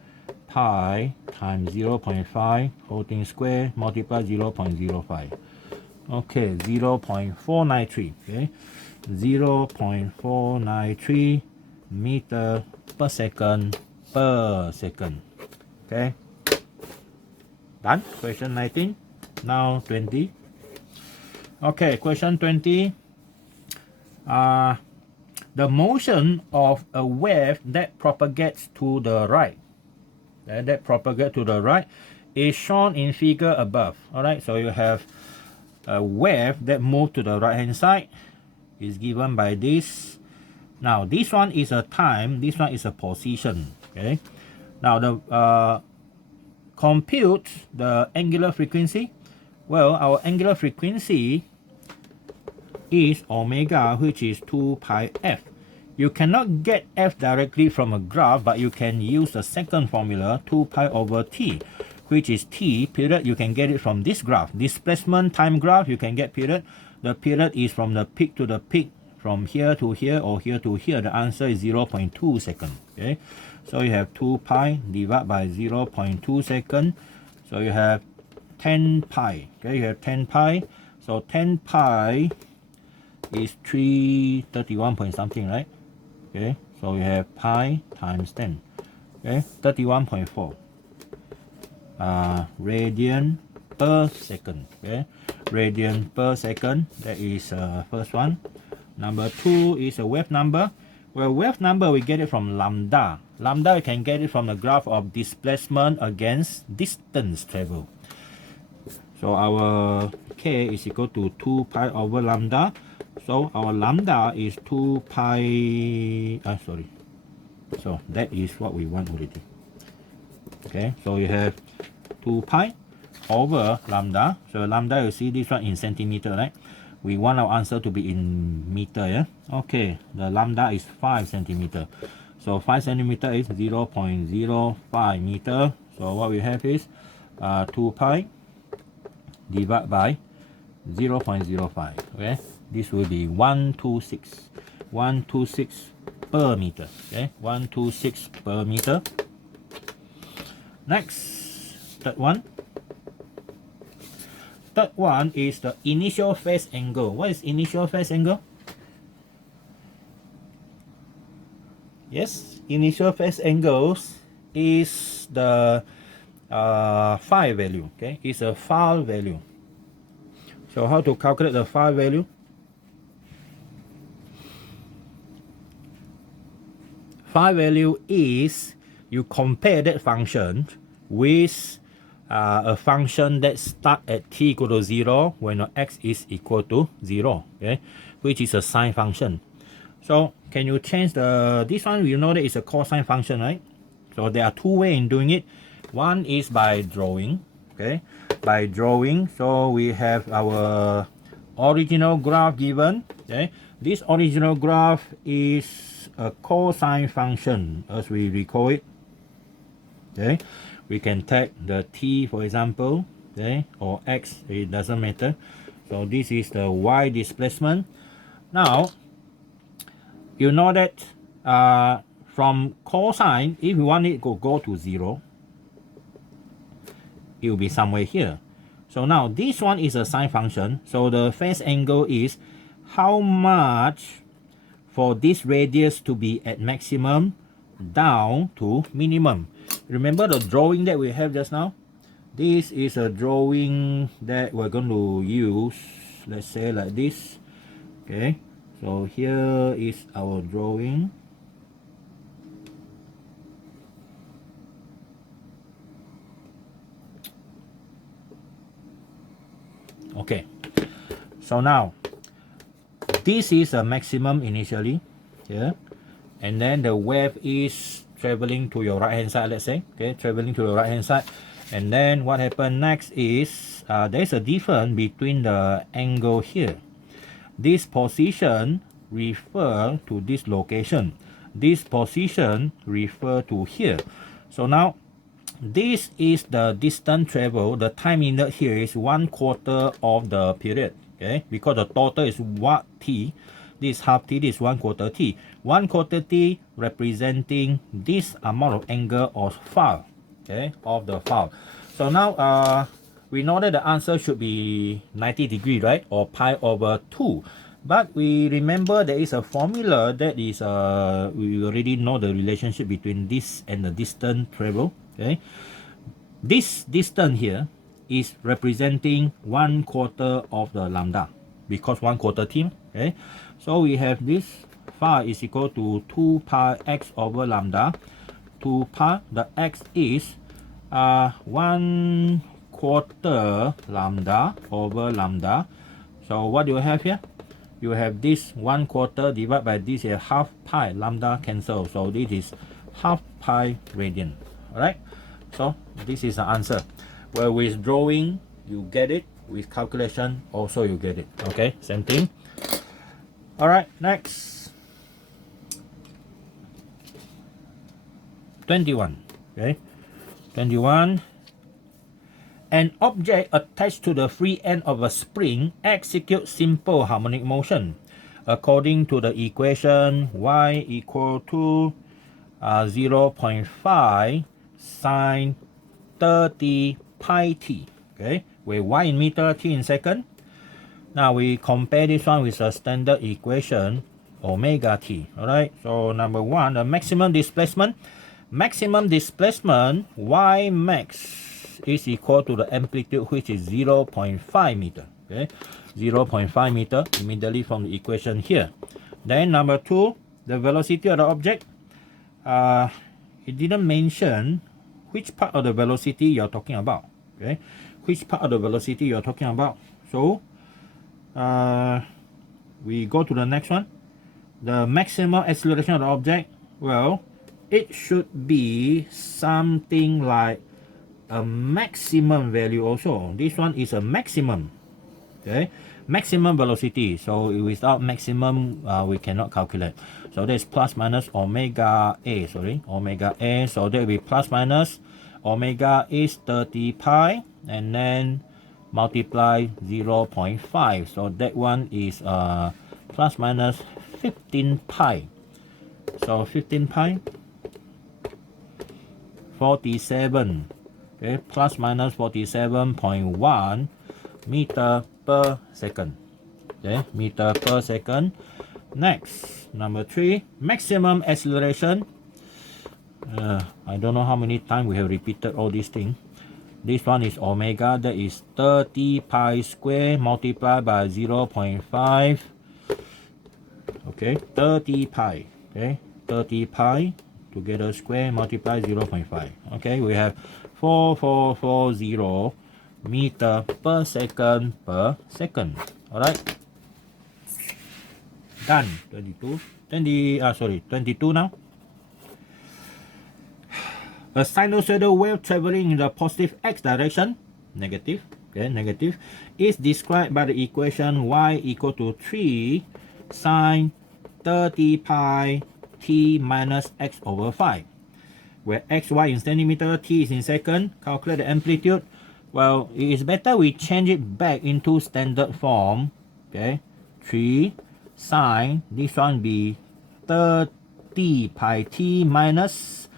pi times 0.5 whole thing square multiply 0.05. Okay, 0.493. Okay, 0.493 meter per second per second. Okay, done. Question 19. Now 20. Okay, question 20. The motion of a wave that propagates to the right, is shown in figure above. All right, so you have a wave that moves to the right hand side, is given by this. Now this one is a time, this one is a position. Okay, now the compute the angular frequency. Well, our angular frequency is omega, which is 2 pi f. You cannot get f directly from a graph, but you can use the second formula, 2 pi over t, which is t period. You can get it from this graph. Displacement time graph, you can get period. The period is from the peak to the peak, from here to here or here to here. The answer is 0.2 second. Okay, so you have 2 pi divided by 0.2 second. So you have 10 pi. Okay, you have 10 pi. So 10 pi is 331 point something, right? Okay, so we have pi times 10. Okay, 31.4 radian per second. Okay, radian per second. That is first one. Number two is a wave number. Well, wave number we get it from lambda. Lambda we can get it from the graph of displacement against distance travel. So our k is equal to 2 pi over lambda. So our lambda is 2 pi, so that is what we want already. Okay, so you have 2 pi over lambda. So lambda, you see this one in centimeter, right? we want our answer to be in meter, yeah? Okay, the lambda is 5 centimeter. So 5 centimeter is 0.05 meter. So what we have is 2 pi divided by 0.05. Okay, this will be 126 per meter. Okay, 126 per meter. Next, third one. Third one is the initial phase angle. What is initial phase angle? Yes, initial phase angles is the phi value. Okay, it's a phi value. So how to calculate the phi value? Phi value is you compare that function with a function that starts at t equal to 0 when your x is equal to 0, okay, which is a sine function. So can you change this one? You know that it's a cosine function, right? So there are two ways in doing it. One is by drawing, okay, by drawing. So we have our original graph given, okay. This original graph is a cosine function, as we recall it, okay. We can take the t, for example, okay, or x, it doesn't matter. So this is the y displacement. Now you know that from cosine, if you want it to go to 0, it will be somewhere here. So now this one is a sine function. So the phase angle is how much for this radius to be at maximum down to minimum. Remember the drawing that we have just now? This is a drawing that we're going to use, let's say like this. Okay, so here is our drawing. Okay, so now this is a maximum initially here, and then the wave is traveling to your right hand side, let's say, okay, traveling to your right hand side. And then what happened next is there's a difference between the angle here. This position refer to this location, this position refer to here. So now this is the distance travel. The time needed here is 1/4 of the period, okay, because the total is what t, this is half t, this is 1/4 t. 1/4 t representing this amount of angle of phi, okay, of the phi. So now we know that the answer should be 90 degrees, right, or pi over 2. But we remember there is a formula that is we already know the relationship between this and the distance travel, okay. This distance here is representing 1/4 of the lambda, because 1/4 t, okay. So we have this phi is equal to 2 pi x over lambda. 2 pi, the x is 1/4 lambda over lambda. So what do you have here? You have this 1/4 divided by this is half pi, lambda cancel. So this is half pi radian. Alright? So this is the answer. Well, with drawing, you get it. With calculation, also you get it. Okay, same thing. Alright, next. 21. Okay. 21. An object attached to the free end of a spring executes simple harmonic motion according to the equation y equal to 0.5 sine 30 pi t, okay, where y in meter, t in second. Now we compare this one with a standard equation omega t. Alright, so number one, the maximum displacement y max is equal to the amplitude, which is 0.5 meter. Okay, 0.5 meter immediately from the equation here. Then number two, the velocity of the object. It didn't mention which part of the velocity you're talking about. Okay, which part of the velocity you're talking about. So we go to the next one. The maximum acceleration of the object. Well, it should be something like a maximum value also. This one is a maximum. Okay, maximum velocity. So without maximum, we cannot calculate. So that's plus minus omega a. Sorry, omega a. So that will be plus minus omega is 30 pi, and then multiply 0.5. So that one is plus minus 15 pi. So 15 pi, 47. Okay, plus minus 47.1 meter per second. Okay, meter per second. Next, number 3, maximum acceleration. I don't know how many times we have repeated all these things. This one is omega, that is 30 pi square multiplied by 0.5. Okay, 30 pi. Okay, 30 pi together square multiply 0.5. Okay, we have 4440 meter per second per second. Alright, done. 22 now. A sinusoidal wave traveling in the positive x direction, negative, okay, negative, is described by the equation y equal to 3 sine 30 pi t minus x over 5, where x, y in centimeter, t is in second. Calculate the amplitude. Well, it is better we change it back into standard form. Okay, 3 sine, this one be 30 pi t minus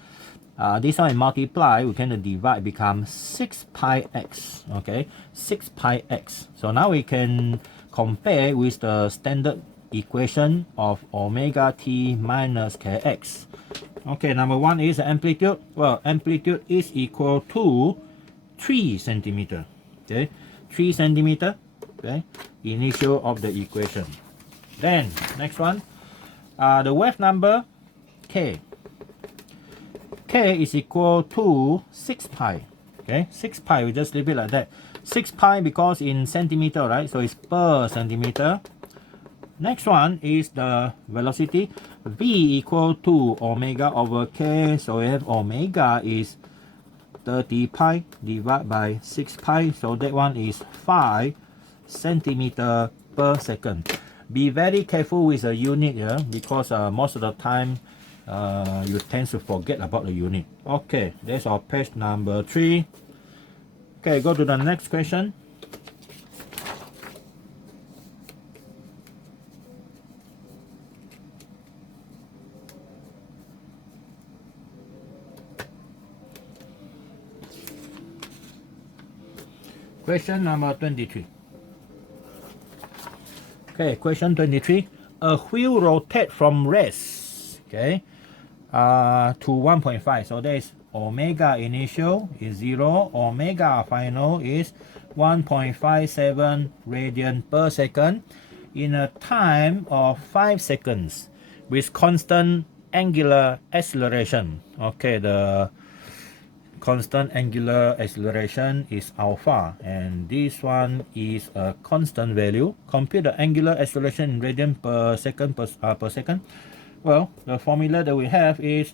this one multiply, we can divide, become 6 pi x. Okay, 6 pi x. So now we can compare with the standard equation of omega t minus kx. Okay, number 1 is amplitude. Well, amplitude is equal to 3 centimeter. Okay, 3 centimeter. Okay, initial of the equation. Then next one, the wave number k. K is equal to 6 pi. Okay, 6 pi, we just leave it like that. 6 pi because in centimeter, right? So it's per centimeter. Next one is the velocity. V equal to omega over k. So we have omega is 30 pi divided by 6 pi. So that one is 5 centimeter per second. Be very careful with the unit here, because most of the time you tend to forget about the unit. Okay, that's our page number 3. Okay, go to the next question. Question number 23. Okay, question 23. A wheel rotates from rest, okay, to 1.5. So there is omega initial is 0, omega final is 1.57 radian per second in a time of 5 seconds with constant angular acceleration. Okay, the constant angular acceleration is alpha, and this one is a constant value. Compute the angular acceleration in radian per second per second. Well, the formula that we have is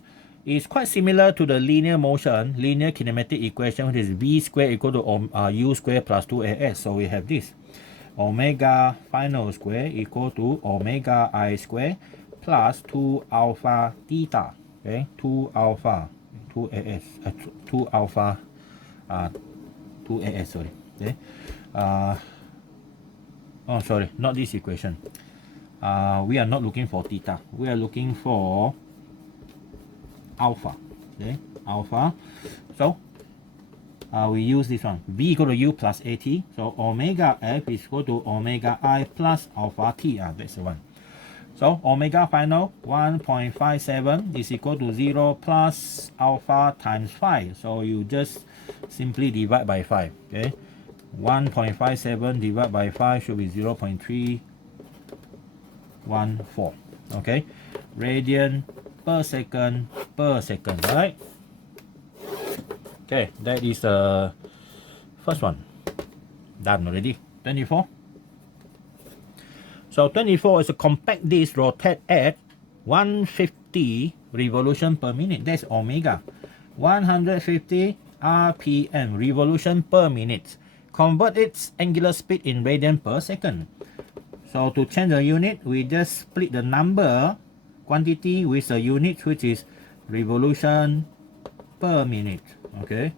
quite similar to the linear motion, linear kinematic equation, which is v squared equal to u squared plus 2as. So we have this omega final square equal to omega I square plus 2 alpha theta. Okay, 2 alpha 2as 2 alpha 2as, sorry. Okay, oh sorry, not this equation. We are not looking for theta, we are looking for alpha. Okay, alpha. So we use this one, v equal to u plus at. So omega f is equal to omega I plus alpha t. That's the one. So omega final 1.57 is equal to 0 plus alpha times 5. So you just simply divide by 5. Okay, 1.57 divided by 5 should be 0.314. Okay, radian per second per second. Right. Okay, that is the first one. Done already. 24. So 24 is a compact disk rotate at 150 revolution per minute. That's omega. 150 RPM, revolution per minute. convert its angular speed in radian per second. So to change the unit, we just split the number quantity with the unit, which is revolution per minute. Okay,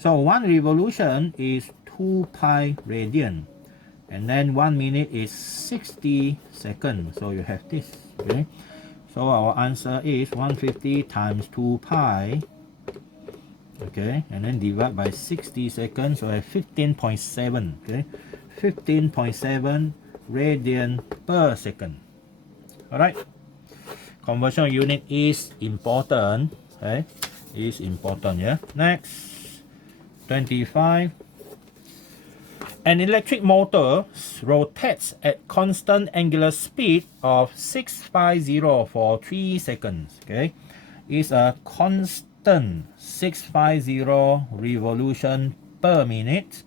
so 1 revolution is 2 pi radian, and then 1 minute is 60 seconds. So you have this. Okay, so our answer is 150 times 2 pi. Okay, and then divide by 60 seconds, so I have 15.7. Okay, 15.7 radian per second. All right, conversion unit is important. Okay, is important. Yeah. Next, 25. An electric motor rotates at constant angular speed of 650 for 3 seconds. Okay, is a constant 650 revolution per minute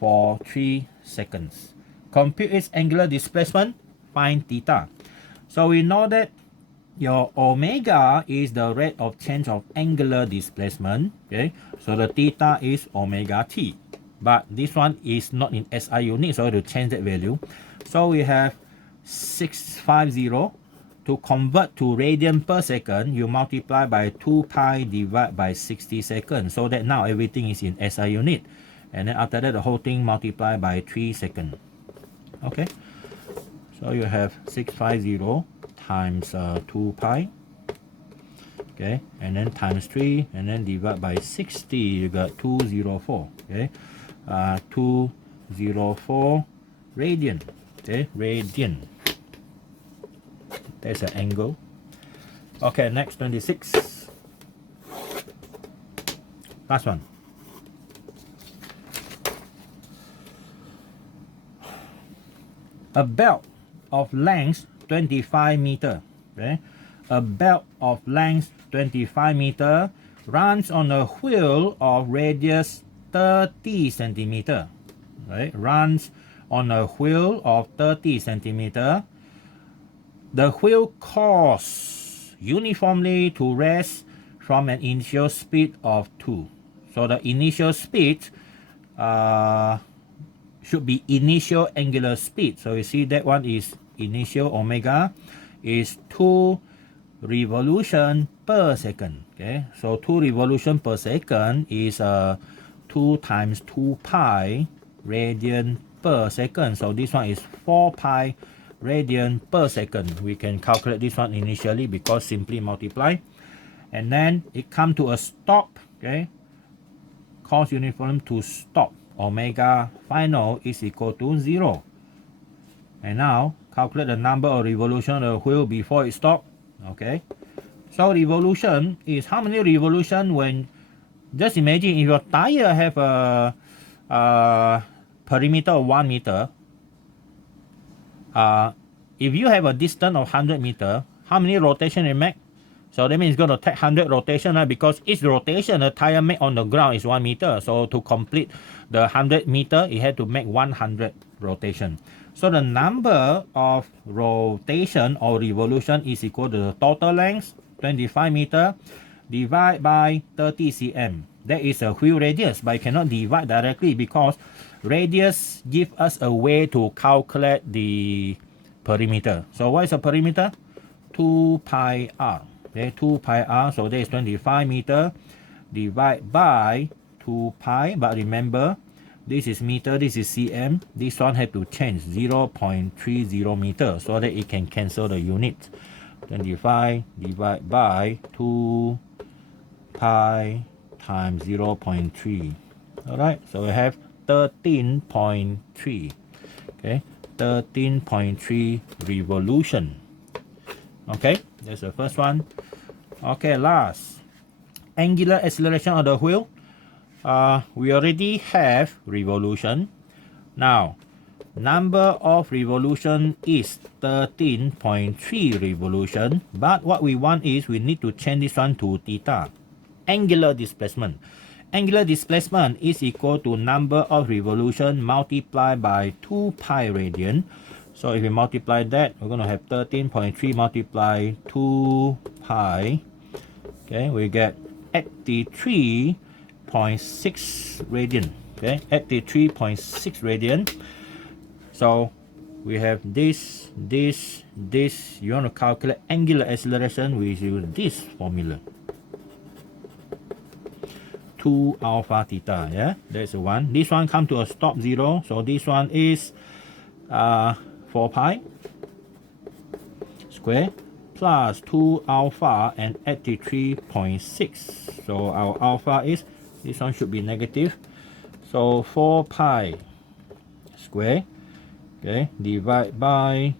for 3 seconds. Compute its angular displacement, find theta. So we know that your omega is the rate of change of angular displacement. Okay, so the theta is omega t. But this one is not in SI unit, so to change that value. So we have 650. To convert to radian per second, you multiply by 2 pi divided by 60 seconds. So that now everything is in SI unit. And then after that, the whole thing multiply by 3 seconds. Okay. So you have 650 times 2 pi. Okay. And then times 3. And then divide by 60. You got 204. Okay. 204 radian. Okay. Radian. There's an angle. Okay, next 26. Last one. A belt of length 25 meter. Okay, a belt of length 25 meter runs on a wheel of radius 30 centimeter. Right, runs on a wheel of 30 centimeter. The wheel causes uniformly to rest from an initial speed of 2. So the initial speed should be initial angular speed. So you see that one is initial omega is 2 revolution per second. Okay, so 2 revolution per second is 2 times 2 pi radian per second. So this one is 4 pi radian per second. We can calculate this one initially because simply multiply, and then it come to a stop. Okay, cause uniform to stop. Omega final is equal to 0. And now calculate the number of revolution of the wheel before it stops. Okay, so revolution is how many revolution when, just imagine if your tire have a perimeter of 1 meter. If you have a distance of 100 meter, how many rotation it make? So that means it's going to take 100 rotation, right? Because each rotation the tire make on the ground is 1 meter. So to complete the 100 meter, it had to make 100 rotation. So the number of rotation or revolution is equal to the total length, 25 meter, divided by 30 cm. That is a wheel radius, but you cannot divide directly because radius give us a way to calculate the perimeter. So what is a perimeter? 2 pi r. Okay, 2 pi r. So that is 25 meter divided by 2 pi. But remember, this is meter, this is cm. This one have to change 0.30 meter so that it can cancel the unit. 25 divided by 2 pi times 0.3. Alright, so we have 13.3. Okay, 13.3 revolution. Okay, that's the first one. Okay, last. Angular acceleration of the wheel. We already have revolution. Now, number of revolution is 13.3 revolution. But what we want is we need to change this one to theta. Angular displacement. Angular displacement is equal to number of revolution multiplied by 2 pi radian. So if we multiply that, we're going to have 13.3 multiply 2 pi. Okay, we get 83.6 radian Okay, 83.6 radian. So we have this. You want to calculate angular acceleration, we use this formula. 2 alpha theta, yeah, that's the one. This one come to a stop 0, so this one is 4 pi square plus 2 alpha and 83.6. So our alpha is, this one should be negative. So 4 pi square, okay, divide by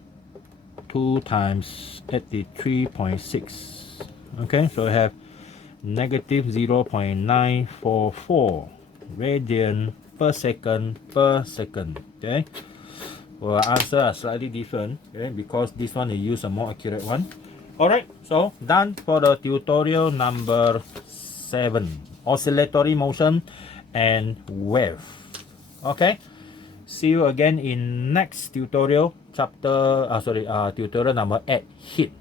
2 times 83.6. Okay, so we have negative 0.944 radian per second per second. Okay, well, answer are slightly different, okay, because this one they use a more accurate one. Alright, so done for the tutorial number 7, oscillatory motion and wave. Okay, see you again in next tutorial, tutorial number 8, heat.